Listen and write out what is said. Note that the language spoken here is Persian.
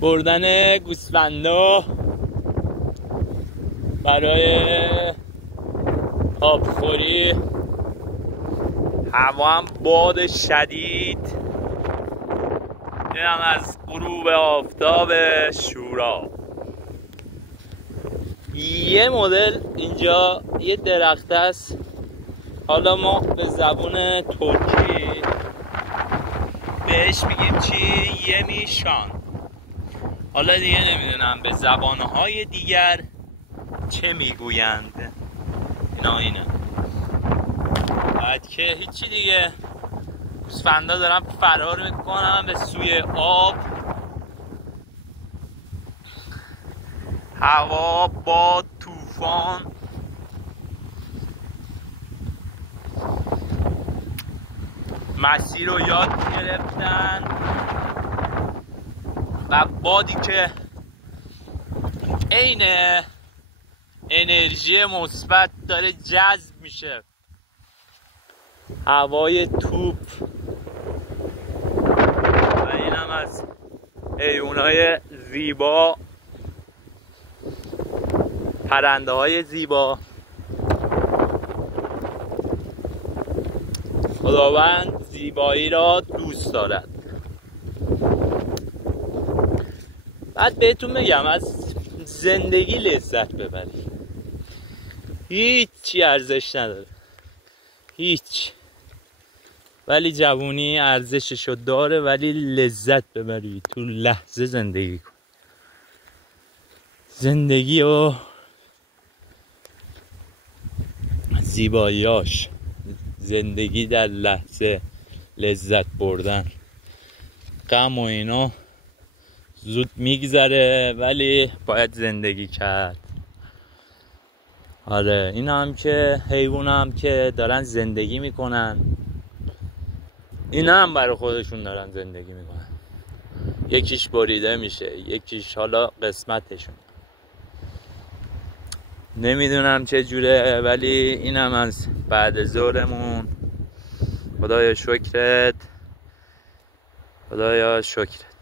بردن گوسفندا برای آبخوری. هوا هم باد شدید. اینم از غروب آفتاب شورا. یه مدل اینجا یه درخت است، حالا ما به زبون ترکی بهش میگیم چی؟ یه میشان. حالا دیگه نمیدونم به زبانهای دیگر چه میگویند. اینا اینه. بعد که هیچی دیگه، گوسفندا دارن فرار میکنن به سوی آب. هوا با طوفان. مسیر رو یاد گرفتن و بادی که عین انرژی مثبت داره جذب میشه. هوای توپ. و اینم از حیونای زیبا، پرنده های زیبا. خداوند زیبایی را دوست دارد. بعد بهتون میگم از زندگی لذت ببرید. هیچی ارزش نداره، هیچ. ولی جوونی ارزششو داره، ولی لذت ببرید، تو لحظه زندگی کن. زندگی و زیباییاش، زندگی در لحظه، لذت بردن. غم و اینا زود میگذره، ولی باید زندگی کرد. آره، اینا هم که حیوان هم که دارن زندگی میکنن، اینا هم برای خودشون دارن زندگی میکنن. یکیش بریده میشه، یکیش حالا قسمتشون، نمیدونم چه جوره. ولی اینم از بعد ظهرمون. خدایا شکرت، خدایا شکرت.